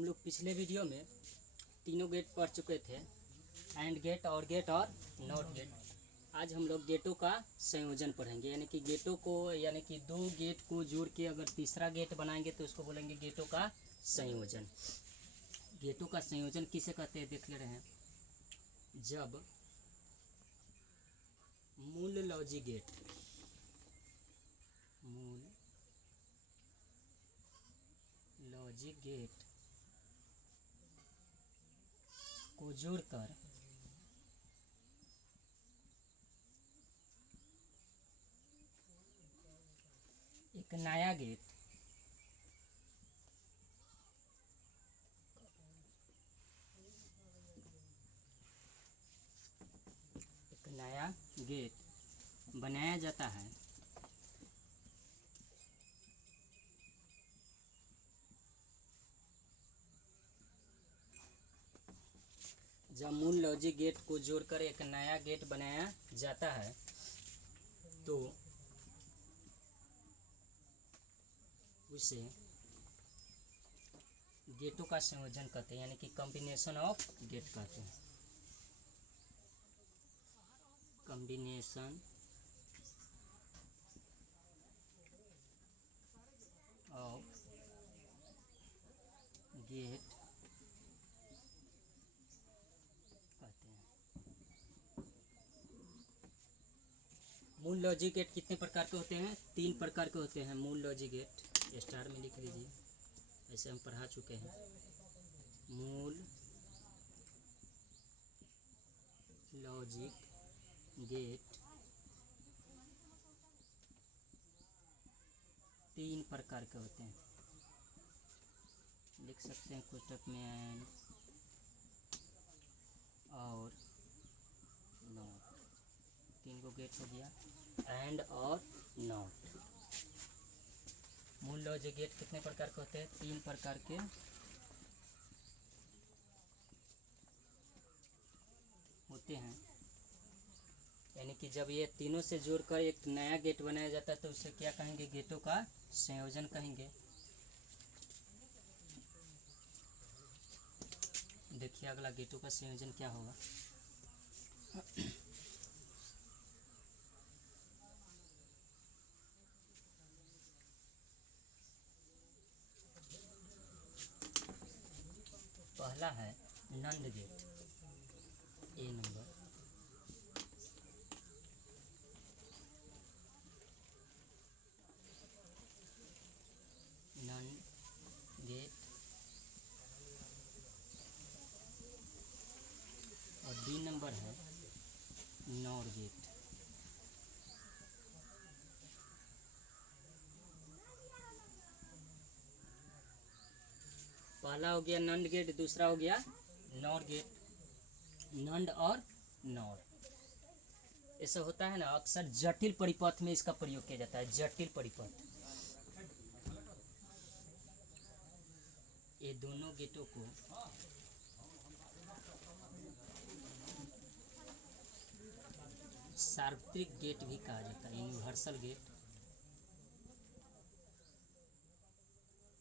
हम लोग पिछले वीडियो में तीनों गेट पढ़ चुके थे, एंड गेट, और गेट और नॉट गेट। आज हम लोग गेटों का संयोजन पढ़ेंगे, यानी कि गेटों को, यानी कि दो गेट को जोड़ के अगर तीसरा गेट बनाएंगे तो उसको बोलेंगे गेटों का संयोजन। गेटों का संयोजन किसे कहते हैं देख ले रहे हैं। जब मूल लॉजिक गेट, मूल लॉजिक गेट को जोड़कर एक नया गेट, बनाया जाता है, जब मूल लॉजिक गेट को जोड़कर एक नया गेट बनाया जाता है तो उसे गेटों का संयोजन कहते हैं, यानी कि कॉम्बिनेशन ऑफ गेट कहते हैं। कॉम्बिनेशन ऑफ गेट कहते हैं। मूल लॉजिक गेट कितने प्रकार के होते हैं? 3 प्रकार के होते हैं मूल लॉजिक गेट। स्टार में लिख लीजिए, ऐसे हम पढ़ा चुके हैं। मूल लॉजिक गेट 3 प्रकार के होते हैं, लिख सकते हैं कोष्टक में एंड और नॉट। 3 गो गेट हो गया, एंड और नॉट। मूल लॉजिक गेट कितने प्रकार के होते हैं? 3 प्रकार के होते हैं, यानी कि जब ये तीनों से जोड़कर एक नया गेट बनाया जाता है तो उसे क्या कहेंगे? गेटों का संयोजन कहेंगे। देखिए अगला गेटों का संयोजन क्या होगा। पहला है नंद गेट, ए नंबर। नंद गेट, और बी नंबर है नॉर गेट। पहला हो गया नंद गेट, दूसरा हो गया नॉर गेट। नंद और नॉर ऐसा होता है ना, अक्सर जटिल परिपथ में इसका प्रयोग किया जाता है। जटिल परिपथ, ये दोनों गेटों को सार्वत्रिक गेट भी कहा जाता है। यूनिवर्सल गेट,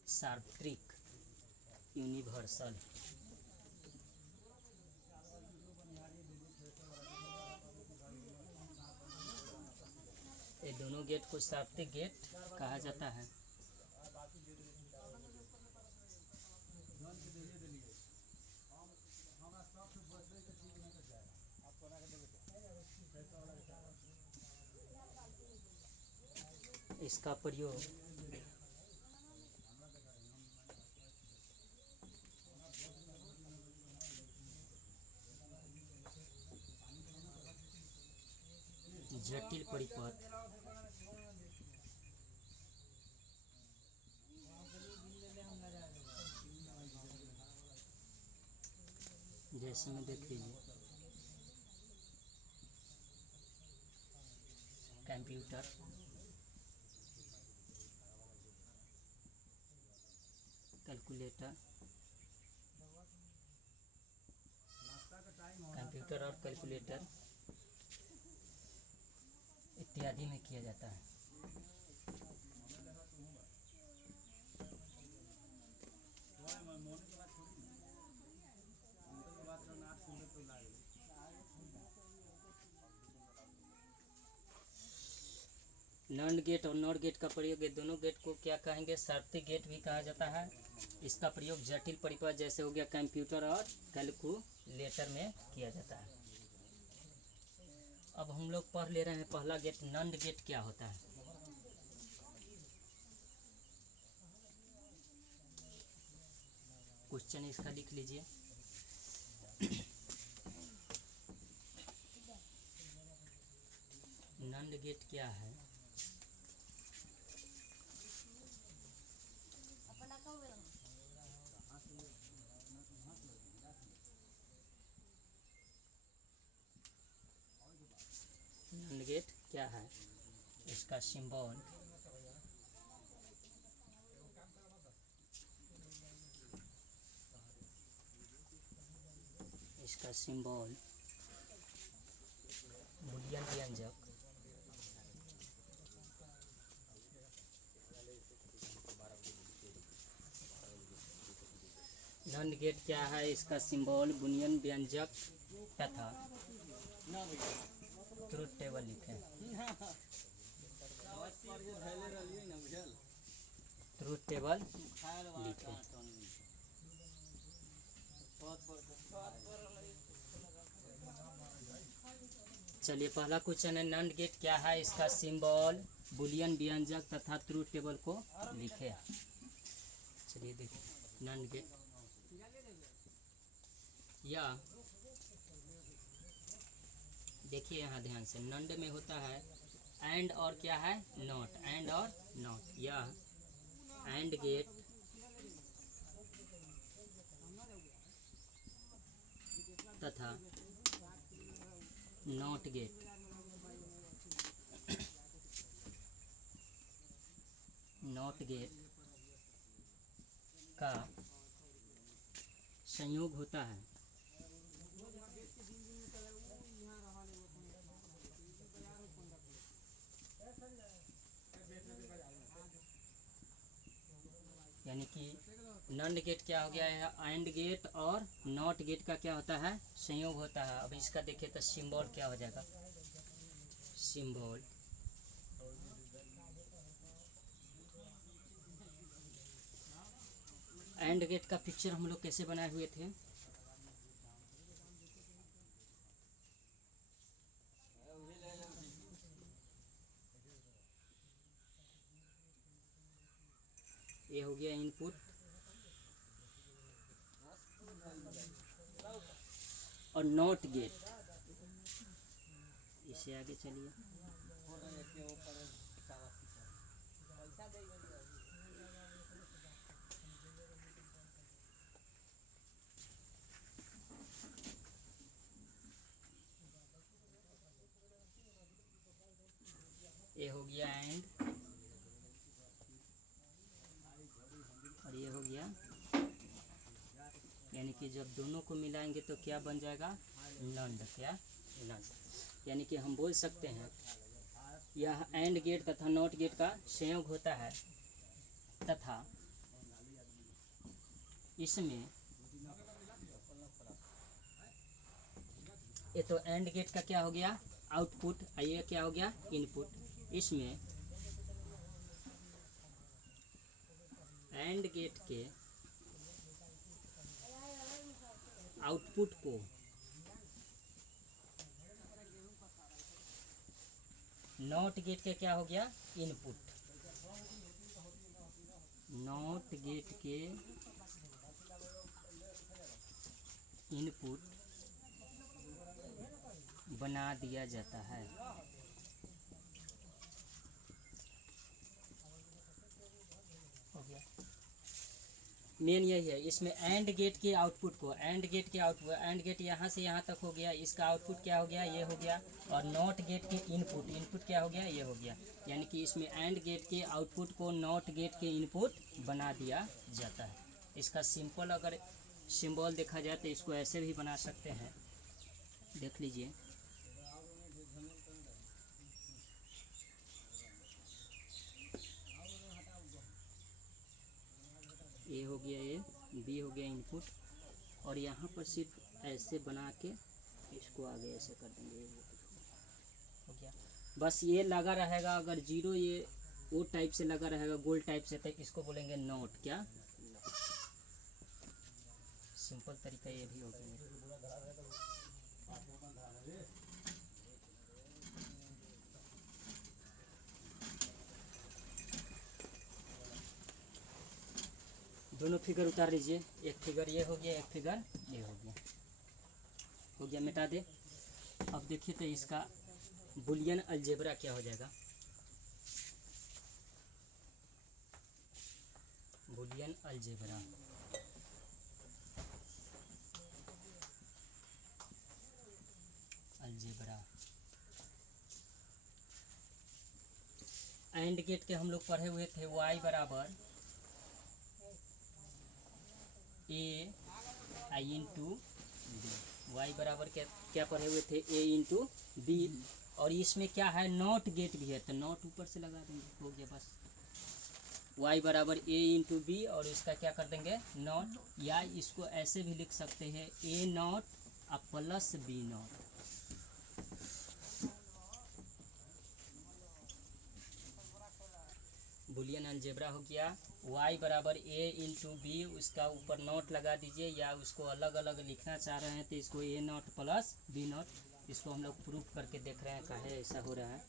सार्वत्रिक, यूनिवर्सल। ये दोनों गेट को सार्वत्रिक गेट कहा जाता है। इसका प्रयोग जटिल परिपथ, जैसे में देख लीजिए कंप्यूटर, कैलकुलेटर, कंप्यूटर और कैलकुलेटर इत्यादि में किया जाता है। नॉट गेट और नॉट गेट का प्रयोग, ये दोनों गेट को क्या कहेंगे, शर्ती गेट भी कहा जाता है। इसका प्रयोग जटिल परिपथ जैसे हो गया कंप्यूटर और कैलकुलेटर में किया जाता है। अब हम लोग पढ़ ले रहे हैं पहला गेट, नॉट गेट क्या होता है। क्वेश्चन इसका लिख लीजिए। नॉट गेट क्या है। नॉट गेट क्या है, इसका सिंबल बूलियन व्यंजक नॉट गेट क्या है, इसका सिंबल बूलियन व्यंजक तथा ट्रुथ टेबल लिखे। ट्रुथ टेबल लिखे। चलिए पहला क्वेश्चन है, नॉट गेट क्या है, इसका सिंबल बूलियन व्यंजक तथा ट्रुथ टेबल को लिखे। चलिए देखिए नॉट गेट या देखिए यहाँ ध्यान से, नॉट में होता है एंड और क्या है, नॉट, एंड और नॉट। यह एंड गेट तथा नॉट गेट का संयोग होता है। यानी कि नॉट गेट क्या हो गया है, एंड गेट और नॉट गेट का क्या होता है, संयोग होता है। अब इसका देखिए तो सिंबल क्या हो जाएगा, सिंबल एंड गेट का पिक्चर हम लोग कैसे बनाए हुए थे, ये हो गया इनपुट और नॉट गेट, इसे आगे चलिए। ये हो गया एंड और ये हो गया, यानी कि जब दोनों को मिलाएंगे तो क्या बन जाएगा, नॉट। क्या, नॉट। यानी कि हम बोल सकते हैं यह एंड गेट तथा नॉट गेट का संयोग होता है तथा इसमें, ये तो एंड गेट का क्या हो गया, आउटपुट, ये क्या हो गया, इनपुट। इसमें एंड गेट के आउटपुट को नॉट गेट के क्या हो गया, इनपुट। नॉट गेट के इनपुट बना दिया जाता है। हो गया, मेन यही है। इसमें एंड गेट के आउटपुट को, एंड गेट के आउटपुट, एंड गेट यहाँ से यहाँ तक हो गया, इसका आउटपुट क्या हो गया, ये हो गया। और नॉट गेट के इनपुट, इनपुट क्या हो गया, ये हो गया। यानी कि इसमें एंड गेट के आउटपुट को नॉट गेट के इनपुट बना दिया जाता है। इसका सिंपल अगर सिंबल देखा जाए तो इसको ऐसे भी बना सकते हैं, देख लीजिए। ए हो गया, ए बी हो गया इनपुट, और यहाँ पर सिर्फ ऐसे बना के इसको आगे ऐसे कर देंगे, हो गया। बस ये लगा रहेगा, अगर जीरो ये वो टाइप से लगा रहेगा गोल टाइप से, तो इसको बोलेंगे नॉट। क्या सिंपल तरीका ये भी हो गया। दोनों फिगर उतार लीजिए, एक फिगर ये हो गया, एक फिगर ये हो गया। हो गया, मिटा दे। अब देखिए तो इसका बुलियन अलजेब्रा क्या हो जाएगा। Boolean algebra, algebra and gate के हम लोग पढ़े हुए थे। y बराबर A I into B. Y बराबर क्या पढ़े हुए थे, a इंटू बी। और इसमें क्या है, नॉट गेट भी है, तो नॉट ऊपर से लगा देंगे, हो गया बस। y बराबर a इंटू बी, और इसका क्या कर देंगे, नॉट। या इसको ऐसे भी लिख सकते हैं, a not plus B not. Boolean algebra हो गया। y बराबर a इंटू बी, उसका ऊपर नॉट लगा दीजिए, या उसको अलग अलग लिखना चाह रहे हैं तो इसको a not plus B not. इसको हम लोग प्रूफ करके देख रहे हैं काहे ऐसा हो रहा है।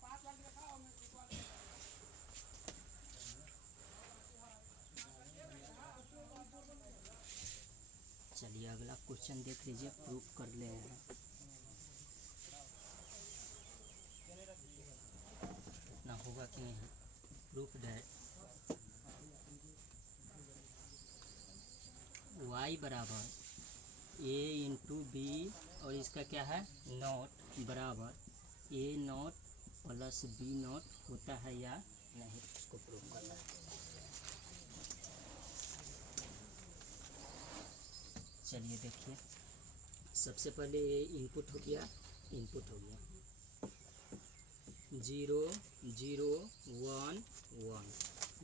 चलिए अगला क्वेश्चन देख लीजिए, प्रूफ कर ले हैं। इतना होगा कि नहीं, प्रूफ दैट y बराबर a इंटू बी, और इसका क्या है, नॉट बराबर a not plus B not होता है या नहीं, उसको प्रूफ करना है। चलिए देखिए, सबसे पहले ये इनपुट हो गया, इनपुट हो गया 0 0 1 1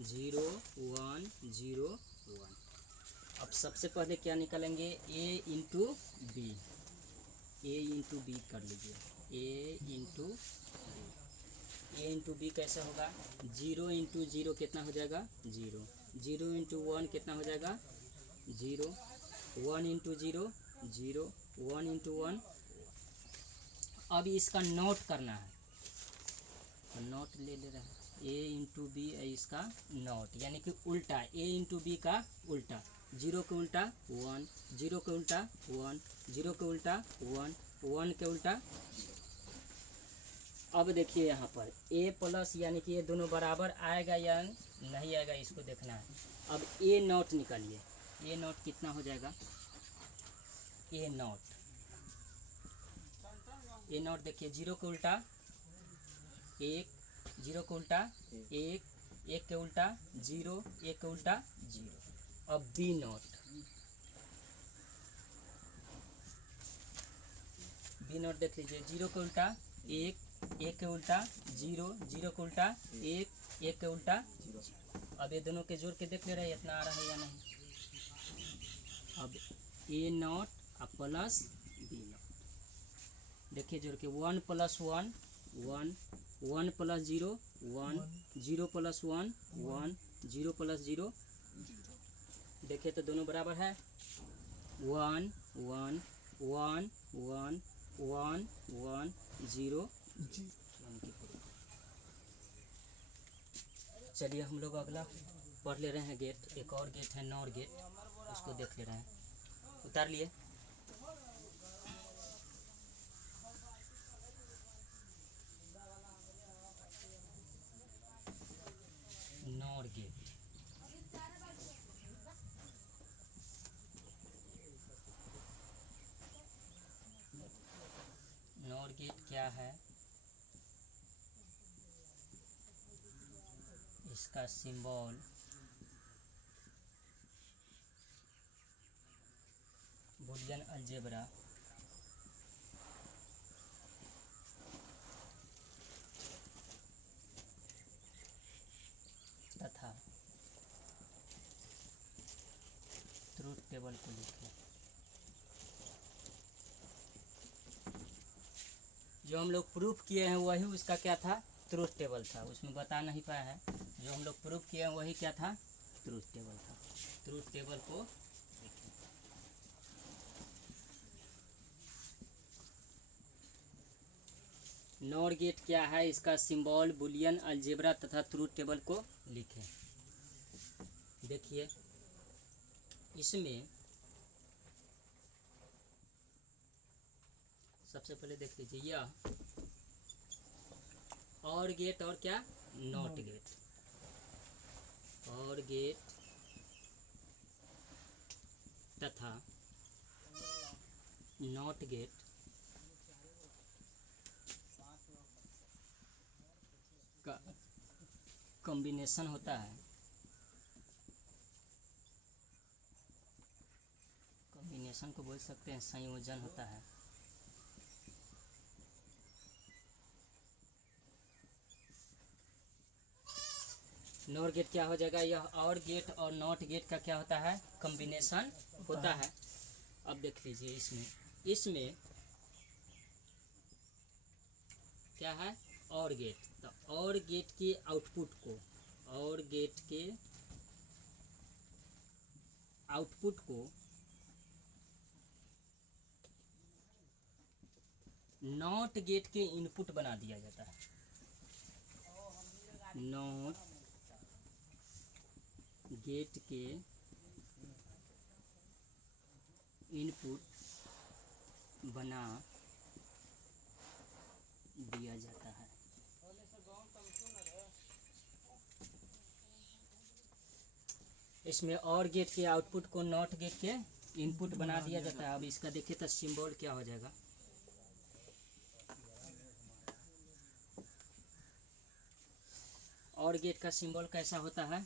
0 1 0 1। अब सबसे पहले क्या निकालेंगे, a into B, a into B कर लीजिए, a into B. a into B कैसे होगा, 0 इंटू 0 कितना हो जाएगा, 0। 0 इंटू 1 कितना हो जाएगा, 0। 1 इंटू 0 0, 1 इंटू 1। अब इसका नोट करना है, तो नोट ले रहे हैं, a इंटू बी इसका नोट, यानी कि उल्टा, a इंटू बी का उल्टा। 0 के उल्टा 1, 0 के उल्टा 1, 0 के उल्टा 1, 1 के उल्टा। अब देखिए यहाँ पर a प्लस, यानी कि ये दोनों बराबर आएगा या नहीं आएगा, इसको देखना है। अब a नॉट निकालिए, a नॉट कितना हो जाएगा, a नॉट, a नॉट देखिए 0 के उल्टा 1, 0 के उल्टा 1, 1 के उल्टा 0, 1 के उल्टा 0। अब b नॉट, b नॉट देख लीजिए, 0 के उल्टा 1, 1 के उल्टा 0, 0 के उल्टा 1, 1 के उल्टा 0। अब ये दोनों के जोड़ के देख ले रहे हैं इतना आ रहा है या नहीं। अब a not plus b not, देखिए जोड़ के 1 प्लस 1 1, 1 प्लस 0 1, 0 प्लस 1 1, 0 प्लस 0 0। देखिए तो दोनों बराबर है, 1 1 1 1 1 1 0। चलिए हम लोग अगला पढ़ ले रहे हैं गेट, एक और गेट है नॉर गेट, उसको देख ले रहे हैं। उतार लिए, नॉर गेट। नॉर गेट क्या है, इसका सिंबल बुलियन अलजेब्रा तथा ट्रूथ टेबल को लिखें। जो हम लोग प्रूफ किए हैं वही उसका क्या था, ट्रूथ टेबल था। उसमें बता नहीं पाया है, जो हम लोग प्रूफ किए हैं वही क्या था, ट्रूथ टेबल था। ट्रूथ टेबल को देखिए, नॉर गेट क्या है, इसका सिंबल बुलियन, अलजेब्रा तथा ट्रूथ टेबल को लिखें। देखिए इसमें सबसे पहले देख लीजिए, यह और गेट और क्या, नॉट गेट। और गेट तथा नॉट गेट का कॉम्बिनेशन होता है। कॉम्बिनेशन को बोल सकते हैं संयोजन होता है। नॉर गेट क्या हो जाएगा, यह और गेट और नॉट गेट का क्या होता है, कॉम्बिनेशन होता है। अब देख लीजिए इसमें क्या है, और गेट, तो और गेट के आउटपुट को, और गेट के आउटपुट को नॉट गेट के इनपुट बना दिया जाता है। नॉट गेट के इनपुट बना दिया जाता है। इसमें और गेट के आउटपुट को नॉट गेट के इनपुट बना दिया जाता है। अब इसका देखिए तो सिंबल क्या हो जाएगा, और गेट का सिंबल कैसा होता है,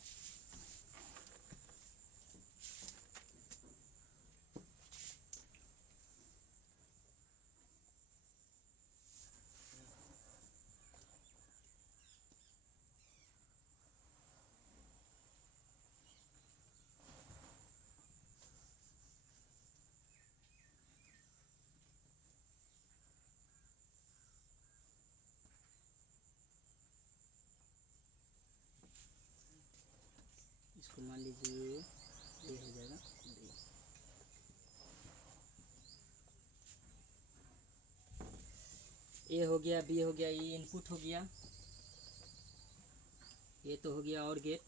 इसको मान लीजिए ये हो जाएगा, ए हो गया, बी हो गया, ये इनपुट हो गया, ये तो हो गया और गेट।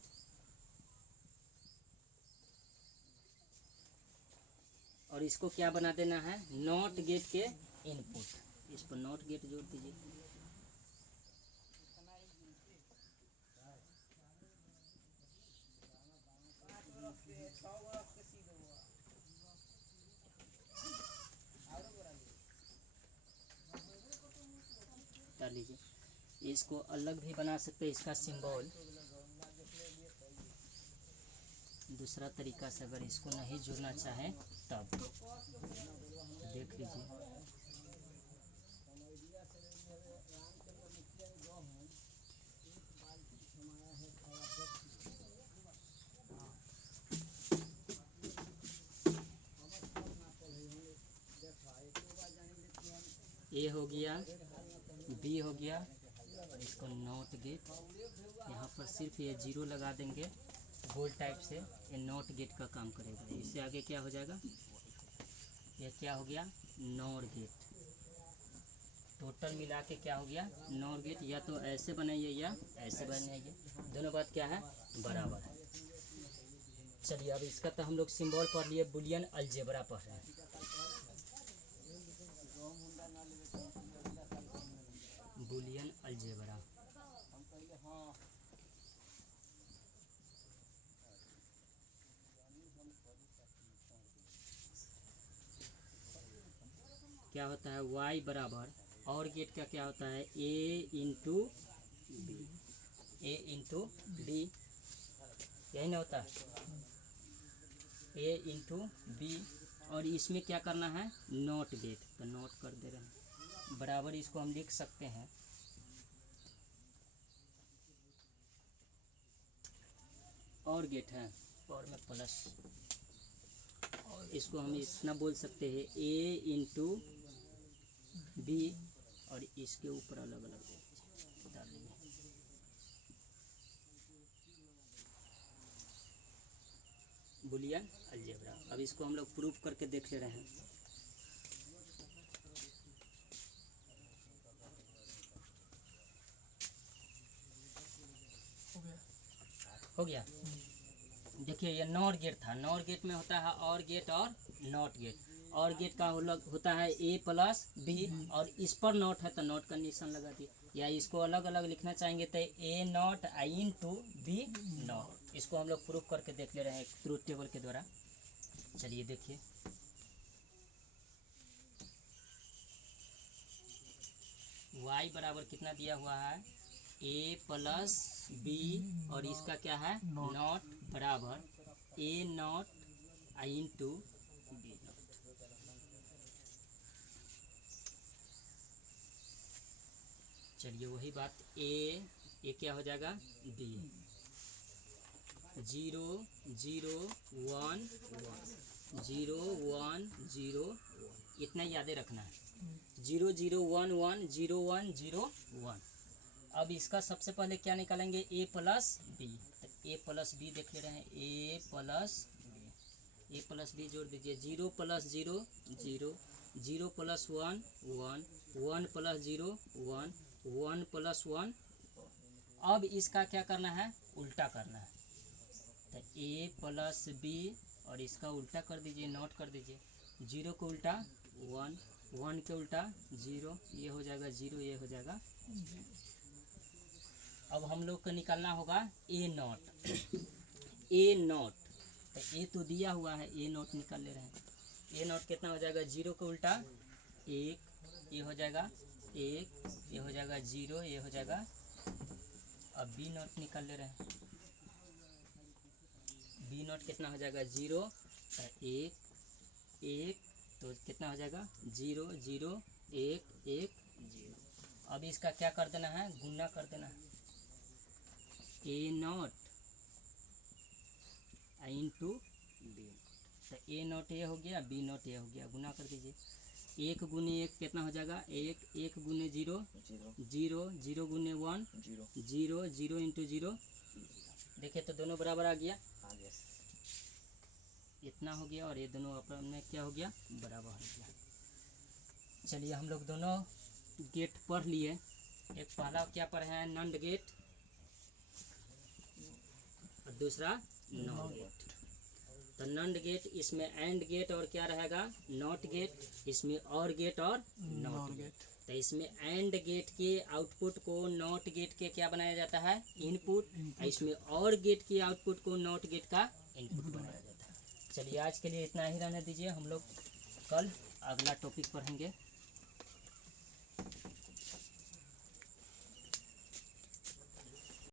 और इसको क्या बना देना है, नॉट गेट के इनपुट। इस पर नॉट गेट जोड़ दीजिए। डाल लीजिए। इसको अलग भी बना सकते हैं, इसका सिंबल दूसरा तरीका से, अगर इसको नहीं जुड़ना चाहें तब देख लीजिए। ए हो गया, बी हो गया, और इसको नॉट गेट, यहाँ पर सिर्फ ये जीरो लगा देंगे गोल टाइप से, ये नॉट गेट का काम करेगा। इससे आगे क्या हो जाएगा, ये क्या हो गया, नॉर गेट। टोटल मिला के क्या हो गया, नॉर गेट। या तो ऐसे बनाइए या ऐसे बनाइए, दोनों बात क्या है, बराबर है। चलिए अब इसका तो हम लोग सिंबल पढ़ लिए, बुलियन अलजेब्रा पढ़ रहे हैं। बुलियन अलजेब्रा क्या होता है, y बराबर, और गेट का क्या होता है, a into B, a into B, यही ना होता है, a इंटू बी। और इसमें क्या करना है, नॉट गेट, तो नोट कर दे रहे हैं, बराबर इसको हम लिख सकते हैं, और गेट है और में प्लस, और इसको हम इतना बोल सकते हैं a इंटू बी, और इसके ऊपर अलग अलग दे दीजिए, डाल लेंगे। Boolean algebra. अब इसको हम लोग प्रूफ करके देख ले रहे हैं। हो गया। देखिए ये नॉर गेट था, नॉर गेट में होता है और गेट और नॉट गेट। और गेट का होता है ए प्लस बी, और इस पर नॉट है तो नॉट का निशान लगा दिए। या इसको अलग अलग लिखना चाहेंगे तो A not in to B not. इसको हम लोग प्रूफ करके देख ले रहे हैं ट्रूथ टेबल के द्वारा। चलिए देखिए, y बराबर कितना दिया हुआ है, a प्लस बी, और इसका क्या है नॉट बराबर a not in to B not. चलिए वही बात, ए क्या हो जाएगा बी, 0 0 1 1 0 1 0 इतना यादें रखना है। 0 0 1 1 0 1 0 1। अब इसका सबसे पहले क्या निकालेंगे, a प्लस बी। तो a प्लस बी देख ले रहे हैं, a प्लस बी जोड़ दीजिए। 0 प्लस 0 0, 0 प्लस 1 1, 1 प्लस 0 1, 1 प्लस 1। अब इसका क्या करना है, उल्टा करना है। तो a प्लस बी और इसका उल्टा कर दीजिए, नोट कर दीजिए। 0 को उल्टा 1, 1 के उल्टा 0, ये हो जाएगा 0, ये हो जाएगा। अब हम लोग को निकालना होगा ए नॉट। ए नॉट तो ए तो दिया हुआ है, ए नॉट निकाल ले रहे हैं। ए नॉट कितना हो जाएगा, 0 को उल्टा 1, ये हो जाएगा 1, ये हो जाएगा 0, ये हो जाएगा। अब बी नॉट निकाल ले रहे हैं। बी नॉट कितना हो जाएगा, 0 तो 1 1, तो कितना हो जाएगा 0 0 1 1 0। अब इसका क्या कर देना है, गुना कर देना है। ए नॉट इन टू बी, तो ए नॉट ये हो गया, बी नॉट ये हो गया, गुना कर दीजिए। 1 गुने 1 कितना हो जाएगा 1, 1 गुने 0 0, 0 गुने 1 0, 0 इंटू 0। देखिए तो दोनों बराबर आ गया, इतना हो गया, और ये दोनों आपस में क्या हो गया, बराबर हो गया। चलिए हम लोग दोनों गेट पढ़ लिए। एक पहला क्या पढ़े हैं, नंड गेट, और दूसरा नॉट गेट। तो नंड गेट, इसमें एंड गेट और क्या रहेगा, नॉट गेट। इसमें और गेट और नॉट गेट। तो इसमें एंड गेट के आउटपुट को नॉट गेट के क्या बनाया जाता है, इनपुट। इसमें और गेट के आउटपुट को नॉट गेट का इनपुट बनाया जाता है। चलिए आज के लिए इतना ही रहने दीजिए, हम लोग कल अगला टॉपिक पढ़ेंगे।